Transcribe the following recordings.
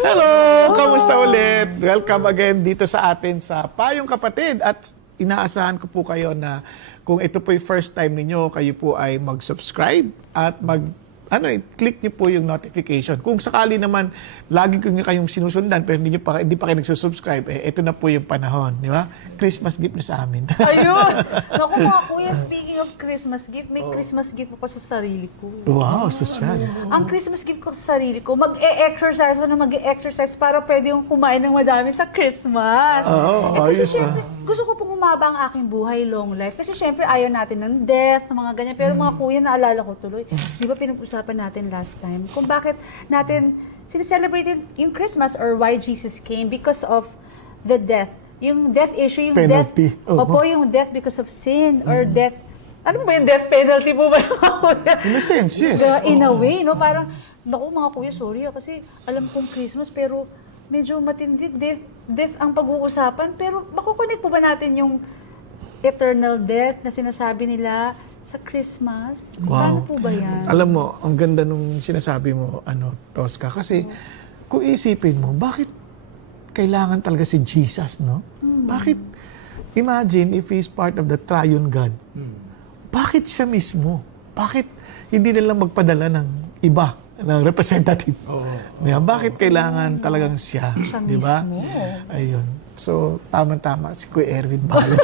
Hello! Kamusta ulit? Welcome again dito sa atin sa Payong Kapatid. At inaasahan ko po kayo na kung ito po yung first time ninyo, kayo po ay mag-subscribe at click niyo po yung notification. Kung sakali naman, lagi ko kayong sinusundan pero hindi pa kayo nagsusubscribe, ito na po yung panahon. Di ba? Christmas gift na sa amin. Ayun! Naku mga kuya, speaking of Christmas gift, may Christmas gift ako sa sarili ko. Wow, social. Ang Christmas gift ko sa sarili ko, mag-e-exercise para pwede yung kumain ng madami sa Christmas. Oo, kasi ayos syempre, gusto ko pong umaba ang aking buhay, long life. Kasi syempre, ayaw natin ng death, mga ganyan. Pero mga kuya, naalala ko tuloy. Di ba pinag-usapan natin last time kung bakit natin sineselebrate yung Christmas or why Jesus came? Because of the death. Yung death issue, yung penalty. death. Opo, yung death because of sin or death. Ano ba yung death penalty po ba yung mga kuya? In a sense, yes. In a way, no? Parang, naku mga kuya, sorry kasi alam kong Christmas pero medyo matindi. Death ang pag-uusapan. Pero makukunik po ba natin yung eternal death na sinasabi nila sa Christmas? Paano po ba yan? Alam mo, ang ganda nung sinasabi mo, Tosca, kasi kung isipin mo, bakit kailangan talaga si Jesus, no? Bakit, imagine if He's part of the triune God, bakit siya mismo? Bakit hindi nilang magpadala ng iba, ng representative? Diba? Bakit kailangan talagang siya? Di ba? Mismo. Ayun. So, tama-tama, si Kuya Erwin Balit.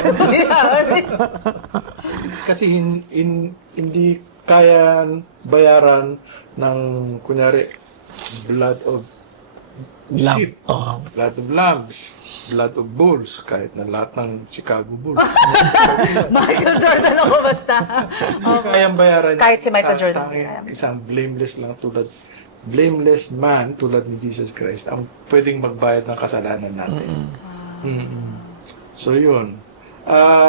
Kasi hindi kaya bayaran ng, kunyari, blood of Lamb. sheep, blood of lambs, blood of bulls, kahit na lahat ng Chicago Bulls. Michael Jordan ako basta. Hindi kayang bayaran. Kahit si Michael Jordan. Tanging isang blameless man tulad ni Jesus Christ ang pwedeng magbayad ng kasalanan natin. So yun.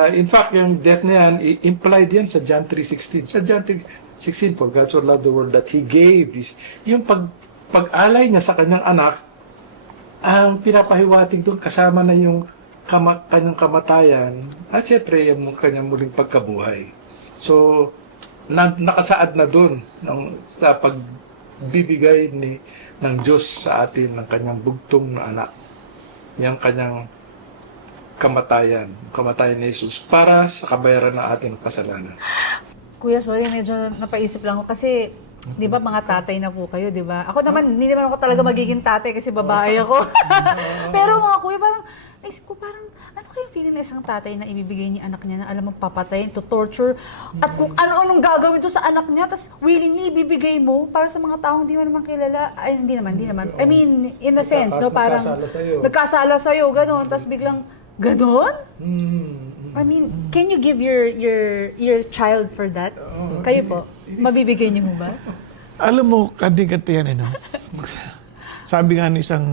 In fact, yung death na yan, implied yan sa John 3:16. Sa John 3:16, for God so loved the world that He gave yung pag-alay niya sa kanyang anak, ang pinapahiwatig doon, kasama na yung kanyang kamatayan, at syempre, yung kanyang muling pagkabuhay. So, nakasaad na doon sa pagbibigay ng Diyos sa atin ng kanyang bugtong na anak. Yung kanyang kamatayan ni Jesus para sa kabayaran ng ating kasalanan. Kuya, sorry, medyo napaisip lang ako kasi, di ba, mga tatay na po kayo, di ba? Ako naman, hindi naman ako talaga magiging tatay kasi babae ako. Pero mga kuya, parang, naisip ko parang, ano kayong feeling na isang tatay na ibibigay niya anak niya na alam mo papatayin, to torture, at kung ano-anong gagawin to sa anak niya, tapos willingly ibibigay mo para sa mga taong hindi mo naman kilala. Ay, hindi naman. I mean, in a sense, no, parang nagkasala sa'yo, gano'n, tapos biglang, gano'n? I mean, can you give your child for that? Kayo po, mabibigay niyo mo ba? Alam mo, kadi-kati yan, Sabi nga ng isang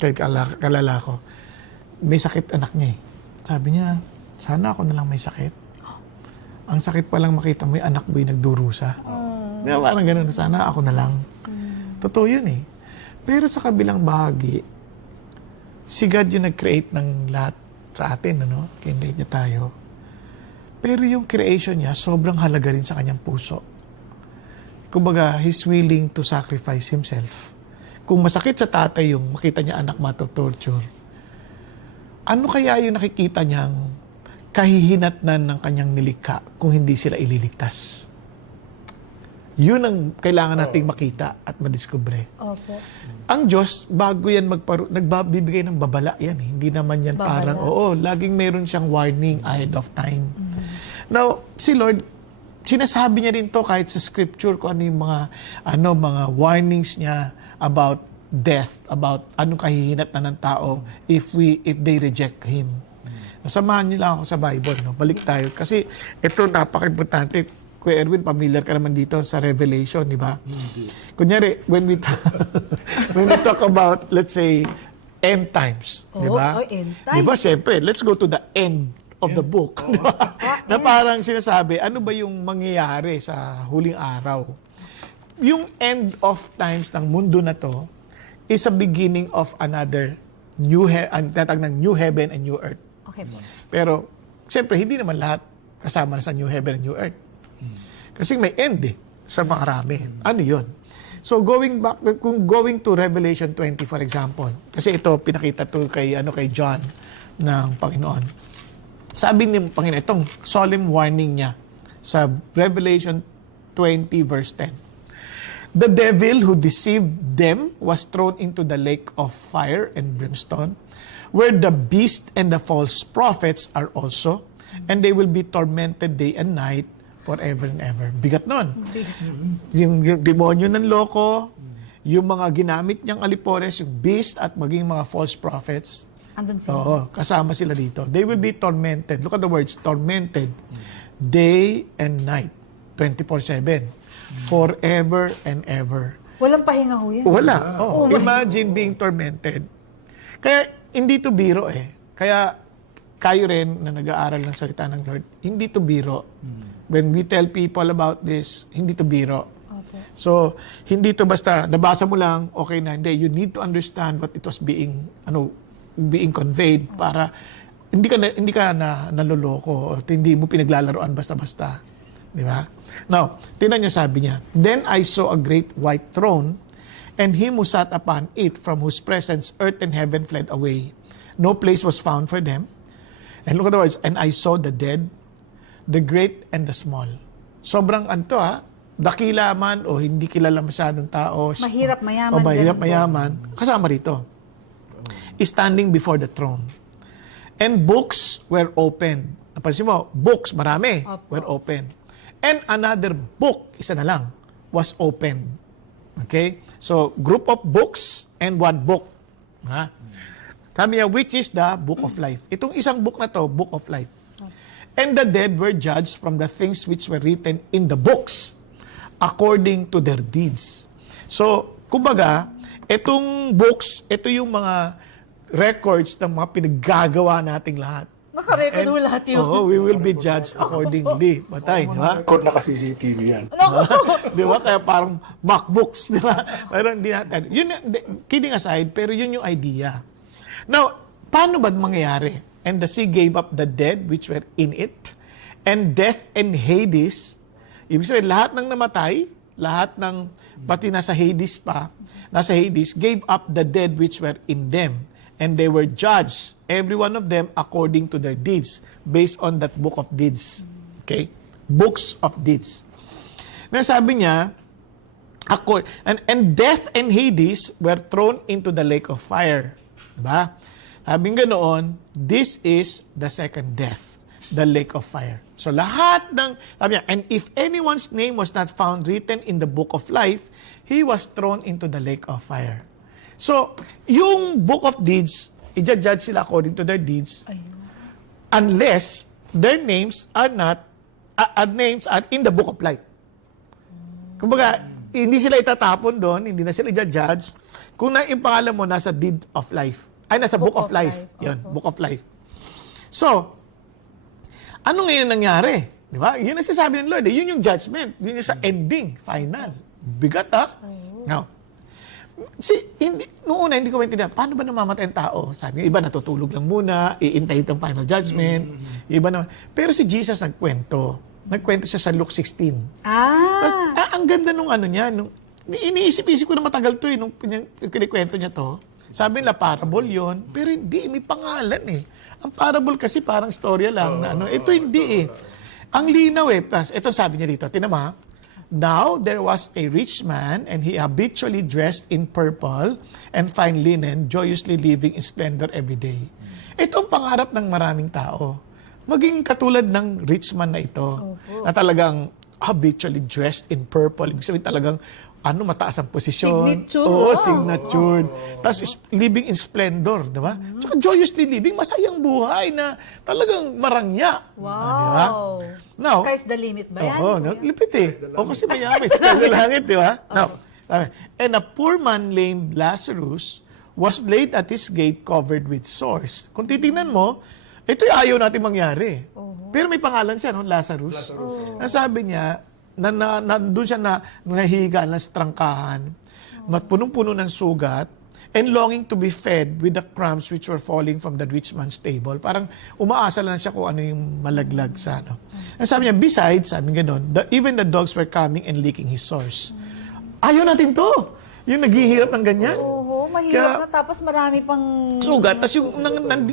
kalala ko, may sakit anak niya eh. Sabi niya, sana ako na lang may sakit. Ang sakit pa lang makita mo yung anak mo yung nagdurusa. Di ba, parang ganun, sana ako na lang. Totoo yun eh. Pero sa kabilang bahagi, si God yung nag-create ng lahat sa atin, Kinrate niya tayo. Pero yung creation niya, sobrang halaga rin sa kanyang puso. Kumbaga, He's willing to sacrifice Himself. Kung masakit sa tatay yung makita niya anak matotorture, ano kaya yung nakikita niyang kahihinatnan ng kanyang nilikha kung hindi sila ililigtas? Yun ang kailangan nating makita at madiskubre. Opo. Ang Diyos, bago yan nagbibigay ng babala yan. Hindi naman yan Babala. parang, laging meron siyang warning ahead of time. Now, si Lord, sinasabi niya rin to kahit sa scripture kung ano yung mga warnings niya about death, about anong kahihinat na ng tao if they reject Him. Samahan niyo lang ako sa Bible, Balik tayo. Kasi ito napaka-importante. Kuya Erwin, familiar ka naman dito sa Revelation, di ba? Kunyari, when we talk about, let's say, end times, di ba? End times. Di ba, siyempre, let's go to the end of the book. Di ba? Na parang sinasabi, ano ba yung mangyayari sa huling araw? Yung end of times ng mundo na to is a beginning of another new heaven and new earth. Okay po. Pero, siyempre, hindi naman lahat kasama na sa new heaven and new earth. Kasi may end sa marami. Ano yun? So going back, kung going to Revelation 20 for example, kasi ito pinakita to kay John ng Panginoon. Sabi ni Panginoon, itong solemn warning niya sa Revelation 20 verse 10. The devil who deceived them was thrown into the lake of fire and brimstone, where the beast and the false prophets are also, and they will be tormented day and night forever and ever. Bigat nun. Yung demonyo ng loko, yung mga ginamit niyang alipores, yung beast at maging mga false prophets, Andun sila. oo, kasama sila dito. They will be tormented. Look at the words, tormented. Day and night. 24/7. Forever and ever. Walang pahinga ho yan. Wala. Oh, Oh my imagine being tormented. Kaya, hindi to biro eh. Kaya, kayo rin na nag-aaral ng salita ng Lord, hindi to biro. When we tell people about this, hindi to biro. Opo. So, hindi to basta, nabasa mo lang, okay na. Hindi, you need to understand what it was being conveyed para hindi ka na naloloko at hindi mo pinaglalaroan basta-basta. Di ba? Now, tingnan niyo sabi niya, Then I saw a great white throne, and him who sat upon it, from whose presence earth and heaven fled away. No place was found for them. And look at the words, and I saw the dead, the great and the small. Sobrang dakila man o hindi kilala masyadong tao. Mahirap, mayaman, O mahirap, ganun po. mayaman. Kasama rito. Standing before the throne. And books were opened. Napansin mo, books, marami, Opo. were opened. And another book, isa na lang, was opened. Okay? So, group of books and one book. Ha? Sabi niya, which is the book of life. Itong isang book na to, book of life. And the dead were judged from the things which were written in the books according to their deeds. So, kumbaga, itong books, ito yung mga records ng mga pinaggagawa nating lahat. Nakarecord ho lahat yun. Oo, we will be judged accordingly. Batay, di ba? Court naka-CCTV yan. Di ba? Kaya parang MacBooks, di ba? Pero hindi natin. Yun, kidding aside, pero yun yung idea. Now, paano ba mangyayari? And the sea gave up the dead which were in it, and death and Hades, ibig sabihin, lahat ng namatay, lahat ng, pati nasa Hades pa, nasa Hades, gave up the dead which were in them, and they were judged, every one of them, according to their deeds, based on that book of deeds. Okay? Books of deeds. Na sabi niya, and death and Hades were thrown into the lake of fire. Diba? Sabi nga noon, this is the second death, the lake of fire. So lahat ng, sabi niya, and if anyone's name was not found written in the book of life, he was thrown into the lake of fire. So, yung book of deeds, i-judge sila according to their deeds, unless their names are in the book of life. Kumbaga, hindi sila itatapon doon, hindi na sila i-judge, kung yung pangalan mo nasa deed of life. Ay, nasa book of life. Yun, book of life. So, ano ngayon nangyari? Di ba? Yun ang sinasabi ng Lord. Yun yung judgment. Yun yung sa ending, final. Bigat, ha? Now, noong una, hindi ko maintindihan, paano ba namamatay ang tao? Sabi niya, iba natutulog lang muna, iintay itong final judgment. Iba naman. Pero si Jesus nagkwento. Nagkwento siya sa Luke 16. Tapos, ang ganda nung niya, iniisip-isip ko na matagal to nung kinikwento niya to. Sabi nila, parable yon, pero hindi, may pangalan Ang parable kasi parang storya lang na ito hindi Ang linaw ito sabi niya dito, tinama, now there was a rich man and he habitually dressed in purple and fine linen, joyously living in splendor every day. Ito ang pangarap ng maraming tao. Maging katulad ng rich man na ito, na talagang habitually dressed in purple. Ibig sabihin talagang mataas ang posisyon. Signature. Oo, signature. Tapos living in splendor, di ba? Tsaka joyously living, masayang buhay na talagang marangya. Wow. Di ba? Now, Sky's the limit ba yan? Oo, lipit kasi mayaman. Sky's the langit, di ba? Now, and a poor man named Lazarus was laid at his gate covered with sores. Kung titingnan mo, ito yung ayaw natin mangyari. Pero may pangalan siya, Lazarus. Sabi niya, doon siya nahihiga lang sa trangkahan, punong-puno ng sugat, and longing to be fed with the crumbs which were falling from the rich man's table. Parang umaasa lang siya kung ano yung malaglag sa Sabi niya, besides, sabi nga doon, even the dogs were coming and licking his sores. ayaw natin to. Yung naghihirap ng ganyan. Oo, mahirap Kaya- na tapos marami pang... Sugat, tapos yung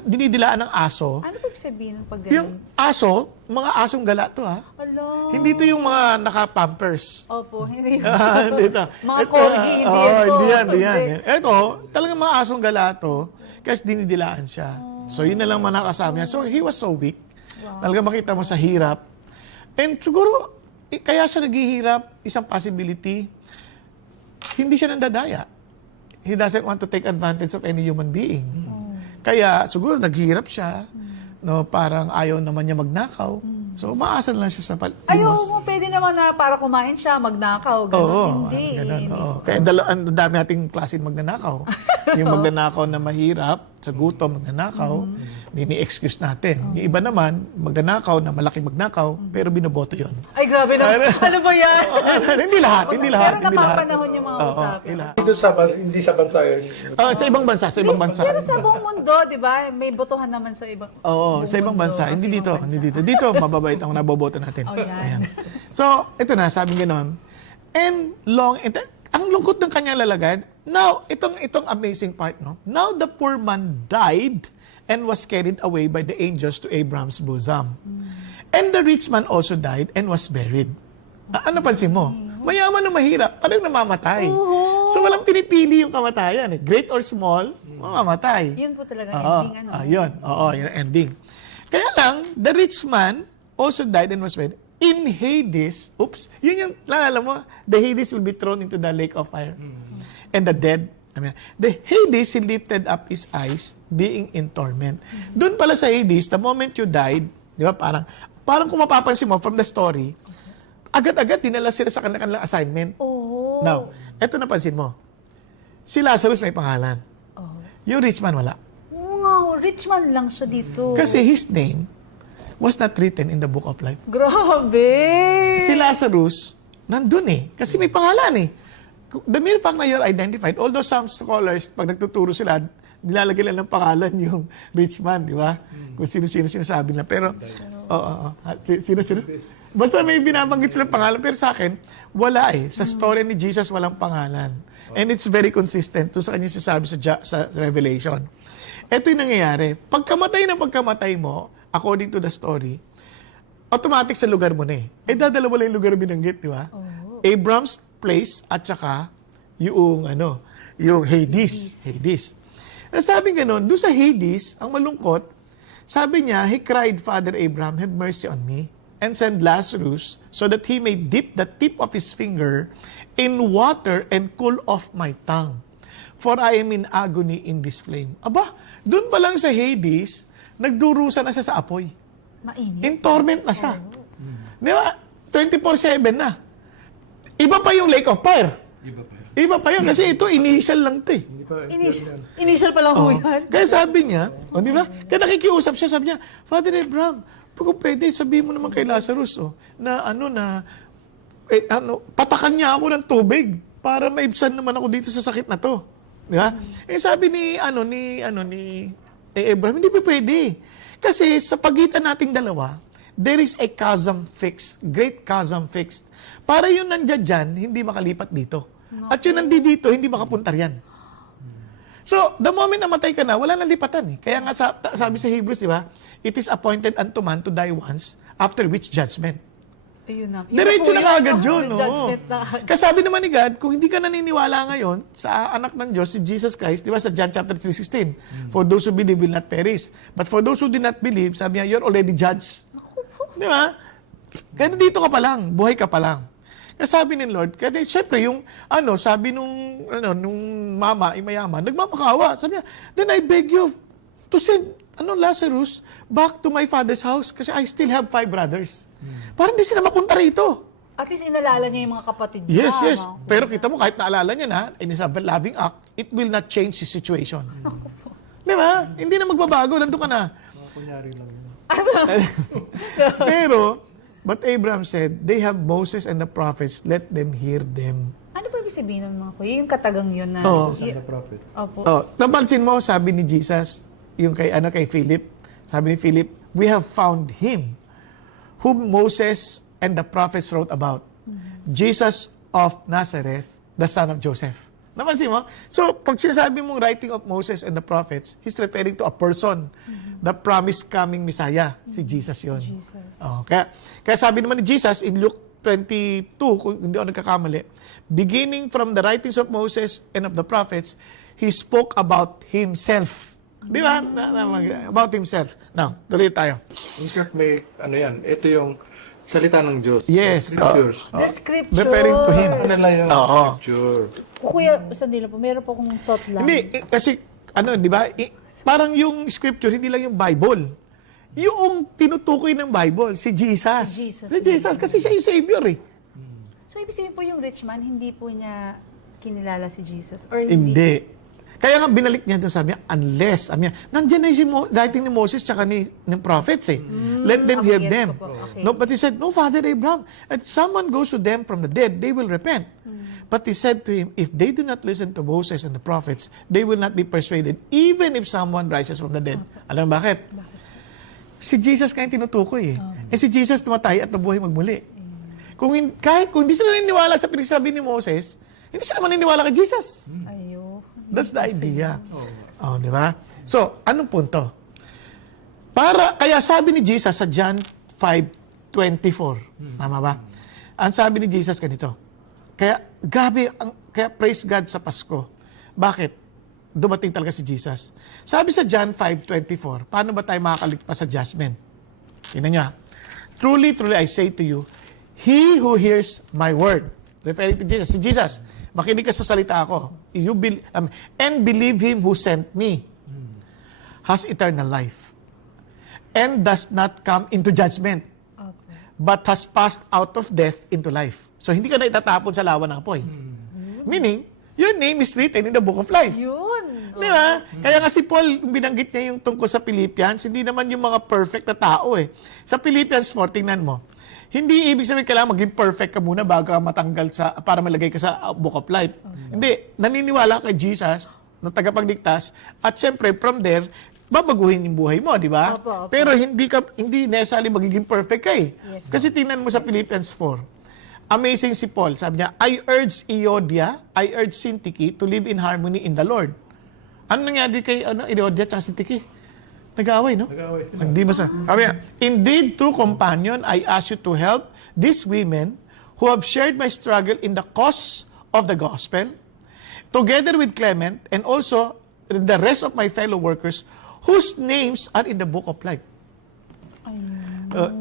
dinidilaan ng aso, Ano ba ibig sabihin ng pag yung ganun? aso, mga asong gala to ha. Ala. Hindi to yung mga naka-pampers. Opo, hindi. Hindi to. Mga Ito, corgi, hindi oo, yan to. hindi yan. Hindi. Ito, talagang mga asong gala to, kasi dinidilaan siya. So, yun na lang mga nakasama niya. So, he was so weak. Talaga makita mo sa hirap. And siguro, kaya siya naghihirap, isang possibility, hindi siya nandadaya. He doesn't want to take advantage of any human being. Kaya siguro naghihirap siya, no, parang ayaw naman niya magnakaw. So umaasa lang siya sa Ayaw palimos. mo, pwede naman na para kumain siya, magnakaw. Ganun. Oo, Hindi. ganun, Hindi. oo. Kaya ang dami nating klase magnanakaw. Yung magnanakaw na mahirap, sa gutom magnanakaw, ni-excuse natin. Yung iba naman, magnanakaw na malaking magnakaw, pero binoboto yon. Ay, grabe na. Ano ba yan? Hindi lahat, hindi lahat. Pero hindi lahat. napapanahon yung mga Oo, usapan. hindi lahat. Hindi sa bansa yun. Sa ibang bansa, sa ibang bansa. Pero sa buong mundo, di ba? May botohan naman sa ibang Oo, sa ibang mundo. bansa. Hindi Sa dito, ibang hindi bansa. dito. Dito, mababait ang naboboto natin. Oh, yan. So, ito na, sabi gano'n. And ang lungkot ng kanyang lalagay, now, itong amazing part, no? Now the poor man died and was carried away by the angels to Abraham's bosom. And the rich man also died and was buried. Ano pansin mo? Mayaman o mahirap, parang namamatay. So, walang pinipili yung kamatayan. Great or small, mamamatay. Yun po talaga Oo, ending. Ano? yun. Oo, yun ang ending. Kaya lang, the rich man also died and was buried. In Hades, yun yung, alam mo, the Hades will be thrown into the lake of fire. And the dead, the Hades, he lifted up his eyes, being in torment. Doon pala sa Hades, the moment you died, di ba, parang kung mapapansin mo from the story, agad-agad dinala sila sa kanilang assignment. Oo. Now, eto napansin mo. Si Lazarus may pangalan. Oh. Yung rich man wala. Oo nga, rich man lang siya dito. Kasi his name was not written in the book of life. Grabe! Si Lazarus, nandun eh. Kasi may pangalan eh. The mere fact na you're identified, although some scholars, pag nagtuturo sila, nilalagay lang ng pangalan yung rich man, di ba? Kung sino-sino sinasabi nila. Pero, sino-sino? Basta may binabanggit silang pangalan. Pero sa akin, wala eh. Sa story ni Jesus, walang pangalan. And it's very consistent to sa kanya sinasabi sa Revelation. Ito yung nangyayari. Pagkamatay mo, according to the story, automatic sa lugar mo na eh. Dadalawa lang yung lugar binanggit, di ba? Abraham's place at saka yung Hades. Hades. Sabi gano'n, doon sa Hades, ang malungkot, sabi niya, he cried, Father Abraham, have mercy on me, and send Lazarus so that he may dip the tip of his finger in water and cool off my tongue. For I am in agony in this flame. Aba, doon pa lang sa Hades, nagdurusa na siya sa apoy. Mainit. In torment na siya. Di ba? 24/7 na. Iba pa yung lake of fire. Iba pa yun. Kasi ito, initial lang ito eh. Initial pa lang ho Oo. yan. Kaya sabi niya, di ba? Kaya nakikiusap siya, sabi niya, Father Abraham, kung pwede, sabihin mo naman kay Lazarus, patakan niya ako ng tubig para maibsan naman ako dito sa sakit na to. Di ba? Sabi ni Abraham, hindi pa pwede. Kasi sa pagitan nating dalawa, there is a chasm fixed, great chasm fixed. Para yun nandiyan dyan, hindi makalipat dito. At yun nandito, hindi makapunta riyan. So, the moment namatay ka na, wala nang lipatan eh. Kaya nga sabi sa Hebrews, di ba? It is appointed unto man to die once, after which judgment. Ayun na. Diretso na kagad yun. Yung judgment na. Kasi sabi naman ni God, kung hindi ka naniniwala ngayon sa anak ng Diyos, si Jesus Christ, di ba sa John chapter 3:16, for those who believe will not perish. But for those who do not believe, sabi niya, you're already judged. Di ba? Kaya dito ka pa lang, buhay ka pa lang. Kaya sabi ni Lord, kaya syempre sabi nung mama, mayaman, nagmamakawa. Sabi niya, then I beg you to send Lazarus back to my father's house kasi I still have 5 brothers. Parang hindi sila mapunta rito. At least inalala niya yung mga kapatid niya. Yes. Pero kita mo, kahit naalala niya na, in his loving act, it will not change his situation. Di ba? Hindi na magbabago, nandun ka na. Kunyari lang yun. Pero, but Abraham said, they have Moses and the prophets, let them hear them. Ano ba ibig sabihin ng mga kuya? Yung katagang yun na... Oo. The prophet. Opo. Napansin mo, sabi ni Jesus, yung kay Philip, sabi ni Philip, we have found him whom Moses and the prophets wrote about. Jesus of Nazareth, the son of Joseph. Napansin mo? So, pag sinasabi mong writing of Moses and the prophets, he's referring to a person, the promised coming Messiah. Si Jesus yun. Jesus. Oh, kaya sabi naman ni Jesus in Luke 22, kung hindi ako nagkakamali, beginning from the writings of Moses and of the prophets, he spoke about himself. Di ba? About himself. Now, tuloy tayo. In short, may, ano yan, ito yung salita ng Diyos. Yes. Scriptures. The scripture. Referring to him. Ano lang yung Oo. scripture. Kuya, sandali po, meron po akong thought lang. Hindi, kasi, di ba, parang yung scripture, hindi lang yung Bible. Yung tinutukoy ng Bible, si Jesus. Si Jesus, kasi siya yung Savior eh. So, ibig sabihin po yung rich man, hindi po niya kinilala si Jesus? Or Hindi. Kaya nga binalik niya doon, sabi niya, unless, sabi niya, nandiyan na yung writing ni Moses tsaka ng prophets eh. Let them hear okay, them. gets ko po. Okay. No, but he said, no, Father Abraham, if someone goes to them from the dead, they will repent. But he said to him, if they do not listen to Moses and the prophets, they will not be persuaded, even if someone rises from the dead. Alam mo bakit? Si Jesus kaya tinutukoy eh. Eh si Jesus tumatay at nabuhay magmuli. Kahit kung hindi sila naniniwala sa pinagsabi ni Moses, hindi sila maniniwala kay Jesus. Ayun. That's the idea. Oh, di ba? So, anong punto? Kaya sabi ni Jesus sa John 5:24, tama ba? Ang sabi ni Jesus ganito, kaya praise God sa Pasko. Bakit? Dumating talaga si Jesus. Sabi sa John 5:24, paano ba tayo makakaligtas sa judgment? Tingnan niyo. Truly, truly, I say to you, he who hears my word, referring to Jesus, si Jesus, makinig ka sa salita ko, and believe him who sent me, has eternal life, and does not come into judgment, but has passed out of death into life. So, hindi ka na itatapon sa lawa ng apoy. Meaning, your name is written in the book of life. Yun. Di ba? Kaya nga si Paul, binanggit niya yung tungkol sa Philippians, hindi naman yung mga perfect na tao eh. Sa Philippians 4, tingnan mo, hindi ibig sabihin kailangan maging perfect ka muna bago ka matanggal para malagay ka sa book of life. Hindi. Naniniwala kay Jesus na tagapagligtas at syempre from there, babaguhin yung buhay mo, di ba? Opo. Pero hindi necessarily magiging perfect ka eh. Yes, Kasi tingnan mo sa Philippians 4. Amazing si Paul. Sabi niya, I urge Euodia, I urge Syntyche to live in harmony in the Lord. Ano nangyari kay Euodia at Syntyche? Nag-aaway, no? Nag-aaway sila. Hindi ba sa? Sabi niya, indeed, true companion, I ask you to help these women who have shared my struggle in the cause of the gospel, together with Clement and also the rest of my fellow workers whose names are in the book of life.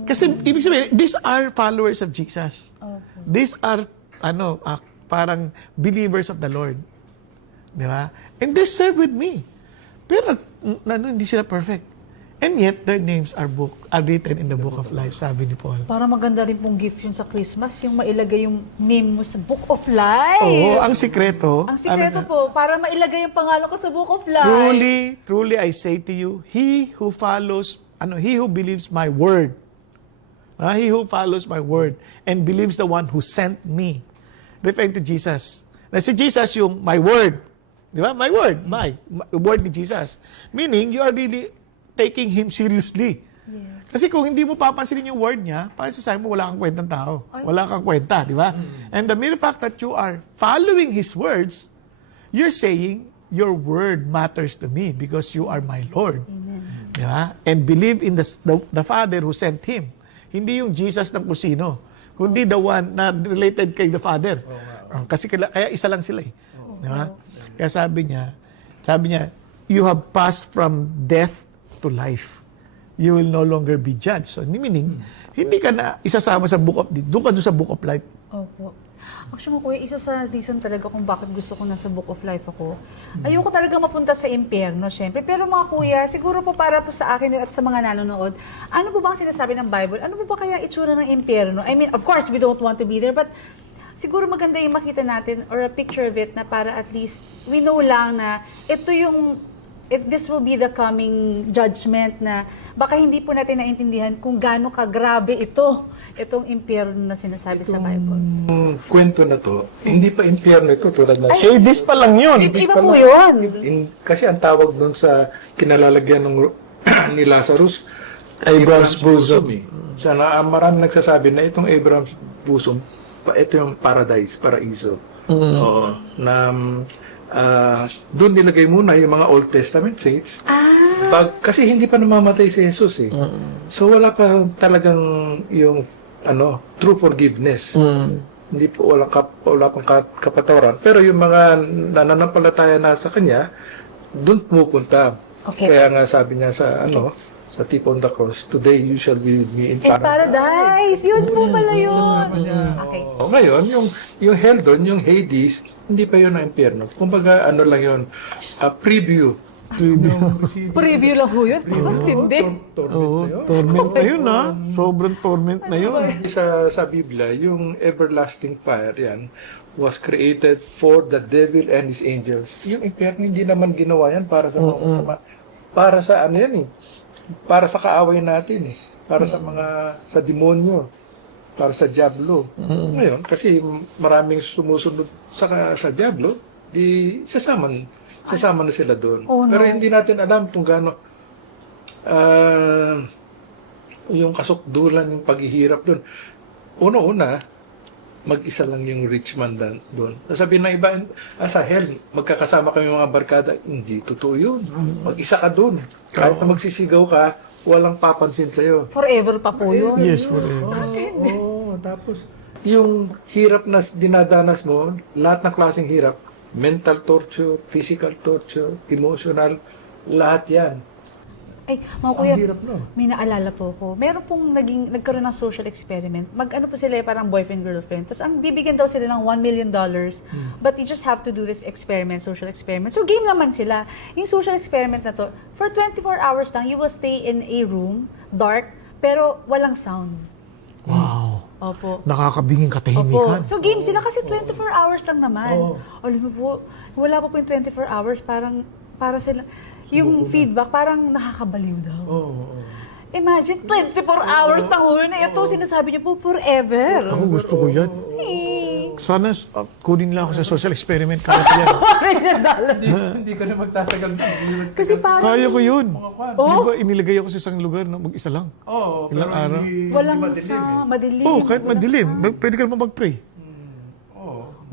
Kasi, ibig sabihin, these are followers of Jesus. These are, parang believers of the Lord. Di ba? And they serve with me. Pero, hindi sila perfect. And yet, their names are written in the book of life, sabi ni Paul. Para maganda rin pong gift yun sa Christmas, yung mailagay yung name mo sa Book of Life. Oo, ang sikreto. Ang sikreto po, para mailagay yung pangalan ko sa Book of Life. Truly, truly, I say to you, he who believes my word, he who follows my word, and believes the one who sent me, referring to Jesus. Na si Jesus yung my word. Di ba? My word. My word ni Jesus. Meaning, you are really taking him seriously. Yes. Kasi kung hindi mo papansinin yung word niya, parang sasabi mo, wala kang kwentang tao. Wala kang kwenta, di ba? And the mere fact that you are following his words, you're saying, your word matters to me because you are my Lord. Amen. Di ba? And believe in the Father who sent him. Hindi yung Jesus ng kusino, kundi the one na related kay the Father. Kasi kaya isa lang sila eh. Di ba? Kaya sabi niya, you have passed from death to life. You will no longer be judged. So, meaning, hindi ka na isasama sa doon ka doon sa book of life. Opo. Actually, kuya, isa sa reason talaga kung bakit gusto ko nasa Book of Life ako. Ayoko talaga mapunta sa impyerno, syempre. Pero mga kuya, siguro po para po sa akin at sa mga nanonood, ano po ba ang sinasabi ng Bible? Ano po ba kaya itsura ng impyerno? I mean, of course, we don't want to be there, but siguro maganda yung makita natin or a picture of it na para at least we know lang na this will be the coming judgment na baka hindi po natin naintindihan kung gaano kagrabe itong impyerno na sinasabi sa Bible. Yung kwento na to, hindi pa impyerno ito tulad na Hades pa lang yun. Iba po yun. kasi ang tawag doon sa kinalalagyan ng ni Lazarus, Abraham's bosom. Sana marami nagsasabi na itong Abraham's bosom, ito yung paradise, paraiso. Oo, na doon nilagay muna yung mga Old Testament saints. Kasi hindi pa namamatay si Jesus eh. So wala pa talagang yung true forgiveness. Hindi po wala pang kapatawaran. Pero yung mga nananampalataya na sa kanya, doon pumupunta. Okay. Kaya nga sabi niya sa tip on the cross, today you shall be with me in In paradise! Yun po pala yun. Okay. Ngayon, yung hell doon, yung Hades, hindi pa yun ang impyerno. Kumbaga, lang yun, preview. Preview lang po yun. Hindi. Torment na yun, ha? Sobrang torment na yun. Sa Biblia, yung everlasting fire, yan, was created for the devil and his angels. Yung impyerno, hindi naman ginawa yan para sa mga masama. Para sa yan eh. Para sa kaaway natin eh. Para sa demonyo. Para sa diablo. Ngayon, kasi maraming sumusunod sa diablo, di sasama na sila doon. Oh, no. Pero hindi natin alam kung gaano yung kasukdulan, yung paghihirap doon. Una-una, mag-isa lang yung rich man doon. Sasabihin ng iba, sa hell, magkakasama kami mga barkada. Hindi totoo yun. Mag-isa ka doon. Kahit na magsisigaw ka, walang papansin sa'yo. Forever pa po yun. Yes, forever. Tapos, yung hirap na dinadanas mo, lahat ng klaseng hirap, mental torture, physical torture, emotional, lahat yan. Ay, mga kuya, hirap, no? may naalala po ko. Meron pong nagkaroon ng social experiment. Mag-ano po sila, parang boyfriend-girlfriend. Tapos ang bibigyan daw sila ng $1 million. But you just have to do this experiment, social experiment. So game naman sila. Yung social experiment na to, for 24 hours lang, you will stay in a room, dark, pero walang sound. Wow. Opo. Nakakabinging Opo. katahimikan. So game sila kasi 24 hours lang naman. Alam mo po, wala pa po yung 24 hours, parang para sila, yung feedback parang nakakabaliw daw. Imagine, 24 hours na ulo na ito, sinasabi niyo po forever. Ako gusto ko yan. Sana kunin lang ako sa social experiment. Kaya ko yan. Hindi ka na magtatagal. Kasi parang, Kaya ko yun. Oh? Di ba inilagay ako sa isang lugar na mag-isa lang? Ilang araw? walang madilim. Oh, kahit madilim. Pwede ka naman mag-pray.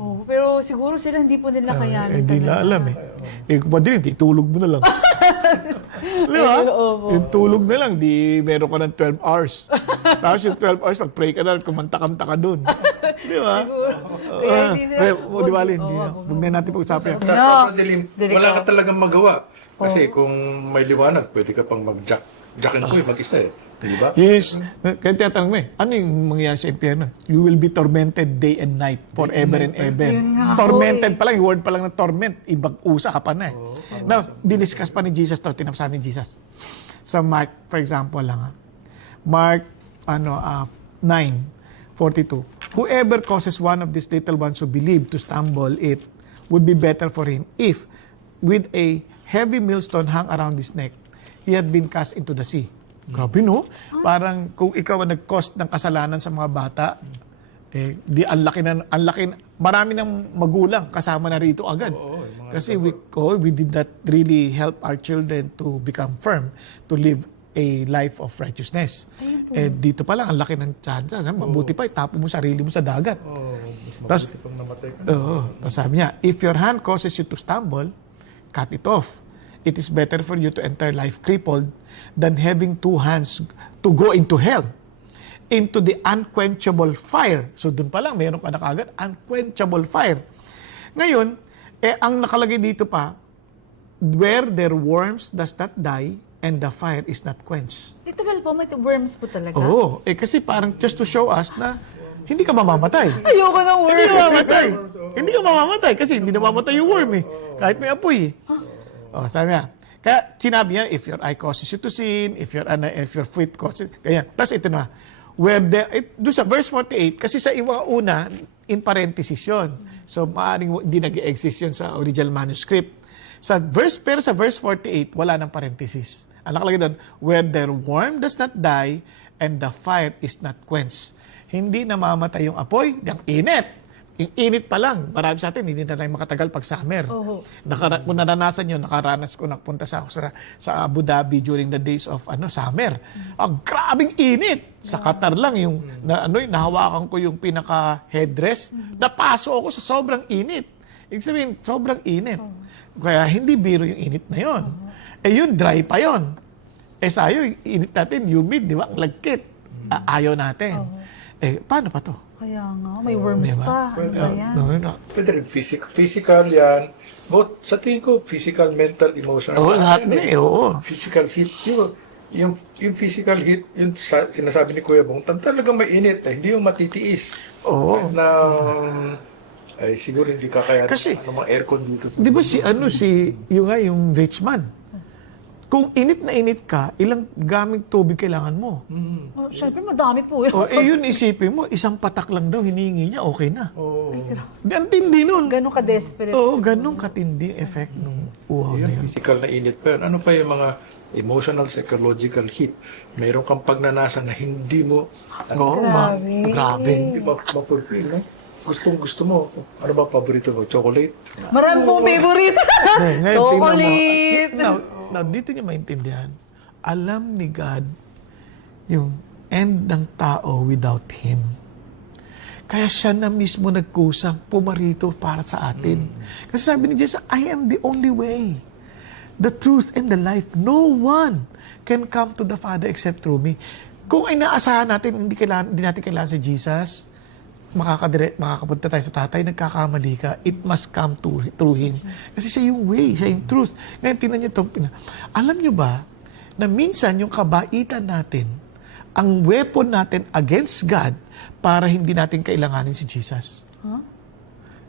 Oh, pero siguro sila hindi po nila kayanin. Hindi na alam eh. Kung madilim, di tulog mo na lang. Di ba? Yung tulog na lang, di meron ka ng 12 hours. Tapos yung 12 hours, mag-pray ka na, kumanta-kanta ka dun. Di ba? Kaya hindi sila. Di ba, Lynn? Huwag na natin pag-usapan. Sa sobrang dilim, wala ka talagang magawa. Kasi kung may liwanag, pwede ka pang mag-jack and coy, mag-isa eh. Di ba? Yes. Kaya tinatanong mo ano yung mangyayari sa impyerno? You will be tormented day and night, forever and ever. Yun nga, Tormented pa lang, yung word pa lang na torment, ibang usapan na eh. Now, diniscuss pa ni Jesus to, tinapsahan ni Jesus. Sa Mark, for example lang Mark 9:42. Whoever causes one of these little ones who believe to stumble, it would be better for him if, with a heavy millstone hung around his neck, he had been cast into the sea. Grabe, no? Parang kung ikaw ang nag-cause ng kasalanan sa mga bata, di ang laki, marami ng magulang kasama na rito agad. Kasi we did not really help our children to become firm, to live a life of righteousness. Dito pa lang, ang laki ng chance. Mabuti pa, itapo mo sarili mo sa dagat. Tapos sabi niya, if your hand causes you to stumble, cut it off. It is better for you to enter life crippled than having two hands to go into hell, into the unquenchable fire. So doon pa lang, meron ka na kagad, unquenchable fire. Ngayon, ang nakalagay dito pa, where their worms does not die and the fire is not quenched. Literal po, may worms po talaga. Oo, kasi parang just to show us na hindi ka mamamatay. Ayoko ng worms. Hindi ka mamamatay. Hindi ka mamamatay kasi hindi namamatay yung worm eh. Kahit may apoy eh. Sabi niya. Kaya sinabi niya, if your eye causes you to sin, if your foot causes, kaya. Plus ito na, doon sa verse 48, kasi sa una, in parenthesis yun. So maaaring hindi nag-exist yun sa original manuscript. Pero sa verse 48, wala ng parenthesis. Ang nakalagay doon, where their worm does not die and the fire is not quenched. Hindi namamatay yung apoy, yung init. yung init pa lang, marami sa atin, hindi na tayo makatagal pag summer. Oo. Kung naranasan yun, nakaranas ko, nagpunta ako sa Abu Dhabi during the days of summer. Ang grabing init. Sa Qatar lang, yung, nahawakan ko yung pinaka-headrest, napaso ako sa sobrang init. Ibig sabihin, sobrang init. Kaya hindi biro yung init na yun. Yun, dry pa yun. Sayo, yung init natin, humid, di ba? Ang lagkit. Ayaw natin. Paano pa to? Kaya nga, may worms Diba? pa. Ano ba yan? Pwede rin physical yan. Both, sa tingin ko, physical, mental, emotional. Oo, lahat na oo. Physical heat. Yung physical heat, yung sinasabi ni Kuya Bong, talagang mainit na, hindi yung matitiis. Oo. Na, ay, siguro hindi kakayanin Kasi, ng mga aircon dito. Di ba yung rich man? Kung init na init ka, ilang gaming tubig kailangan mo? Oh, syempre, madami po yun. Yun isipin mo, isang patak lang daw hinihingi niya, okay na. Oo. Ang tindi nun. Ganun ka-desperate. Oo, ganun katindi effect nung uhaw na Yun, yun. physical na init pa yun. Ano pa yung mga emotional, psychological heat? Mayroon kang pagnanasa na hindi mo Oo, grabe. hindi ma-fulfill, no? Gusto mo. Ano ba paborito mo? Chocolate? Marami pong favorite. Ngayon, Chocolate. Now, dito niyo maintindihan, alam ni God yung end ng tao without Him. Kaya siya na mismo nagkusang pumarito para sa atin. Kasi sabi ni Jesus, I am the only way, the truth and the life. No one can come to the Father except through me. Kung inaasahan natin, hindi natin kailangan si Jesus, makakapunta tayo sa tatay, nagkakamali ka, it must come through Him. Kasi siya yung way, siya yung truth. Ngayon, tingnan niyo ito. Alam niyo ba, na minsan yung kabaitan natin, ang weapon natin against God, para hindi natin kailanganin si Jesus. Huh?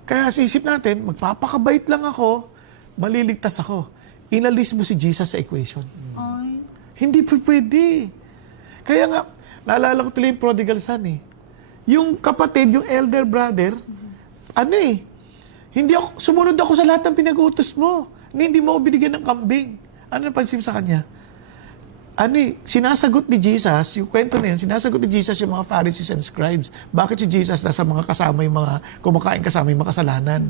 Kaya sa isip natin, magpapakabait lang ako, maliligtas ako. Inalis mo si Jesus sa equation. Ay. Hindi po pwede. Kaya nga, naalala ko tuloy yung prodigal son eh. Yung kapatid, yung elder brother, sumunod ako sa lahat ng pinag-utos mo. Hindi mo ako binigyan ng kambing. Ano napansin sa kanya? Sinasagot ni Jesus, yung kwento na yun, sinasagot ni Jesus yung mga Pharisees and Scribes. Bakit si Jesus nasa mga kasama yung mga, kumakain kasama yung mga kasalanan?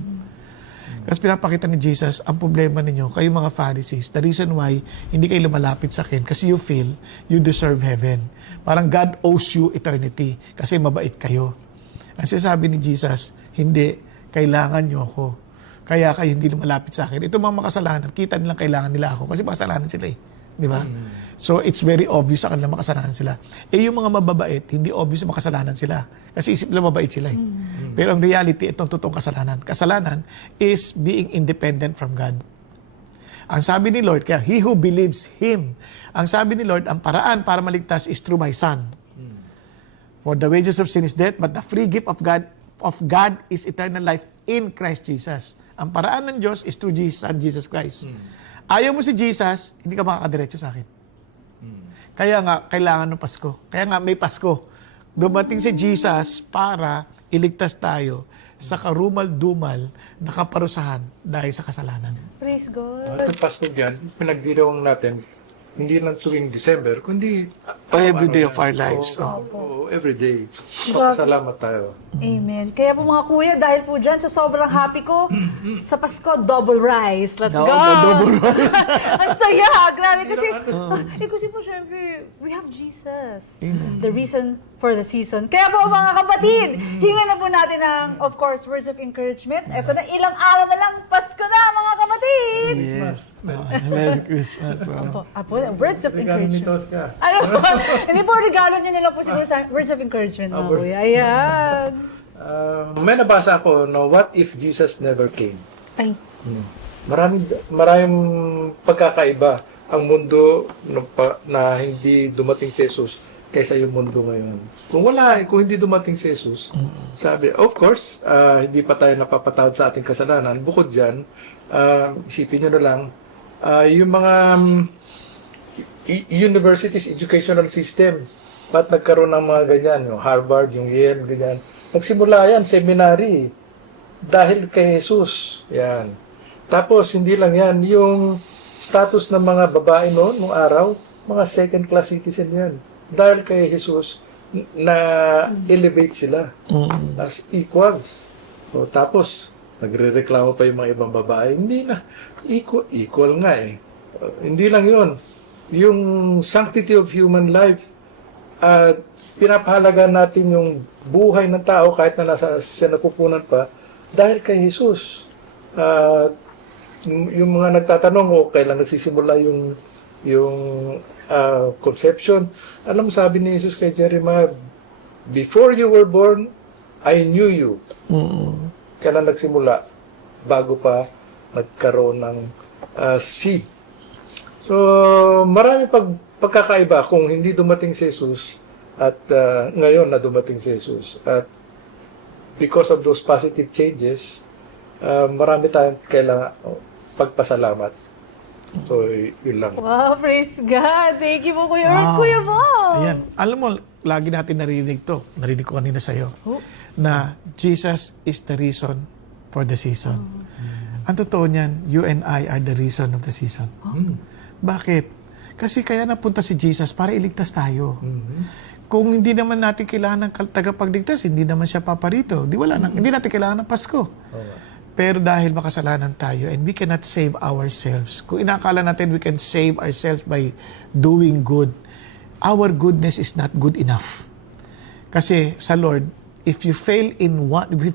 Kasi pinapakita ni Jesus, ang problema ninyo, kayo mga Pharisees, the reason why hindi kayo lumalapit sa akin, kasi you feel you deserve heaven. Parang God owes you eternity kasi mabait kayo. Ang sinasabi ni Jesus, hindi, kailangan nyo ako. Kaya kayo hindi lumalapit sa akin. Ito mga makasalanan, kita nilang kailangan nila ako kasi makasalanan sila eh. Di ba? So, it's very obvious sa kanila makasalanan sila. Yung mga mababait, hindi obvious na makasalanan sila. Kasi isip nila mabait sila eh. Pero ang reality, itong totoong kasalanan. Kasalanan is being independent from God. Ang sabi ni Lord, kaya he who believes Him. Ang sabi ni Lord, ang paraan para maligtas is through my Son. For the wages of sin is death, but the free gift of God is eternal life in Christ Jesus. Ang paraan ng Diyos is through Jesus Christ. Ayaw mo si Jesus, hindi ka makakadiretso sa akin. Kaya nga, kailangan ng Pasko. Kaya nga, may Pasko. Dumating si Jesus para iligtas tayo sa karumal-dumal na kaparusahan dahil sa kasalanan. Praise God. At ang Pasko yan, pinagdirawang natin, hindi lang tuwing December, kundi Every day of our lives. every day. Salamat tayo. Amen. Kaya po mga kuya, dahil po dyan, sa sobrang happy ko, sa Pasko, double rice. Let's go! Double Ang saya! Grabe kasi, kasi po syempre, we have Jesus. Amen. The reason for the season. Kaya po mga kapatid, hinga na po natin ng, of course, words of encouragement. Ito na, ilang araw na lang, Pasko na mga kapatid! Yes. Merry Christmas. Apo, words of Regalo ni encouragement. Tosca. Ano? Hindi po, regalo nyo na lang po siguro sa words of encouragement mga kuya. Ayan. May nabasa ako, no, what if Jesus never came? Ay, Maraming pagkakaiba ang mundo na hindi dumating si Jesus kaysa yung mundo ngayon. Kung hindi dumating si Jesus, sabi, of course, hindi pa tayo napapatawad sa ating kasalanan. Bukod dyan, isipin nyo na lang, yung mga universities, educational system, ba't nagkaroon ng mga ganyan, yung Harvard, yung Yale, ganyan. Nagsimula yan, seminary, dahil kay Jesus. Yan. Tapos, hindi lang yan, yung status ng mga babae noon, nung araw, mga second-class citizen yan. Dahil kay Jesus, na-elevate sila as equals. O tapos, nagre-reklamo pa yung mga ibang babae. Hindi na. Equal nga eh. Hindi lang yon. Yung sanctity of human life, pinapahalaga natin yung buhay ng tao kahit na nasa sinapupunan pa dahil kay Jesus. Yung mga nagtatanong kailan nagsisimula yung conception. Alam mo, sabi ni Jesus kay Jeremiah, before you were born, I knew you. Kailan nagsimula? Bago pa nagkaroon ng seed. So, marami pagkakaiba kung hindi dumating si Jesus at ngayon na dumating si Jesus. At because of those positive changes, marami tayong kailangan pagpasalamat. So, yun lang. Wow, praise God. Thank you po, Kuya Earl. Wow. Kuya Bong. Ayan. Alam mo, lagi natin narinig to. Narinig ko kanina sa'yo. Na Jesus is the reason for the season. Ang totoo niyan, you and I are the reason of the season. Bakit? Kasi kaya napunta si Jesus para iligtas tayo. Kung hindi naman natin kailangan ng tagapagligtas, hindi naman siya paparito. Hindi natin kailangan ng Pasko. Pero dahil makasalanan tayo and we cannot save ourselves. Kung inakala natin we can save ourselves by doing good, our goodness is not good enough. Kasi sa Lord, if you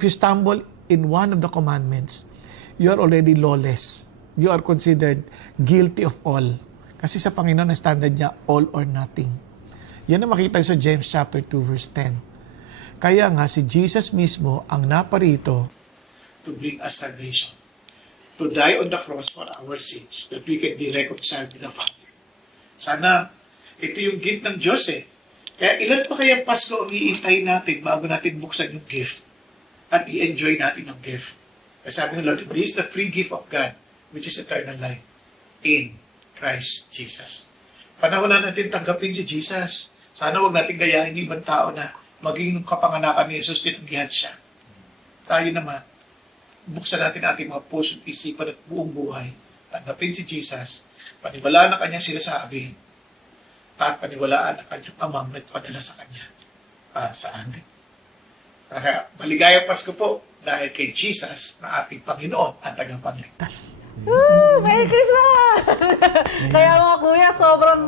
stumble in one of the commandments, you are already lawless. You are considered guilty of all. Kasi sa Panginoon, ang standard niya, all or nothing. Yan ang makita sa James chapter 2 verse 10. Kaya nga si Jesus mismo ang naparito to bring us salvation. To die on the cross for our sins, that we can be reconciled with the Father. Sana, ito yung gift ng Diyos eh. Kaya ilan pa kaya Pasko ang iintay natin bago natin buksan yung gift at i-enjoy natin yung gift. Kasi sabi ng Lord, this is the free gift of God, which is eternal life in Christ Jesus. Panahon na natin tanggapin si Jesus. Sana wag natin gayahin yung ibang tao na maging kapanganakan ni Jesus, tinanggihan siya. Tayo naman, buksan natin ating mga puso, isipan at buong buhay. Tanggapin si Jesus, paniwalaan ang kanyang sinasabi, at paniwalaan ang kanyang amang nagpadala sa kanya para sa atin. Kaya maligayang Pasko po dahil kay Jesus na ating Panginoon at tagapagligtas. Woo! Merry Christmas! Kaya mga kuya, sobrang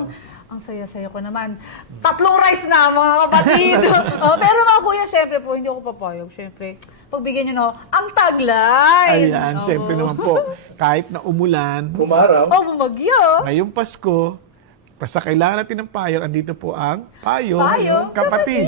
ang saya-saya ko naman. 3 rice na, mga kapatid. Pero mga kuya, syempre po, hindi ako papayag. Syempre, pagbigyan nyo no, ang tagline. Ayan, syempre naman po, kahit na umulan, Umaraw. Bumagyo. ngayong Pasko, basta kailangan natin ng payong, andito po ang payong Payong kapatid.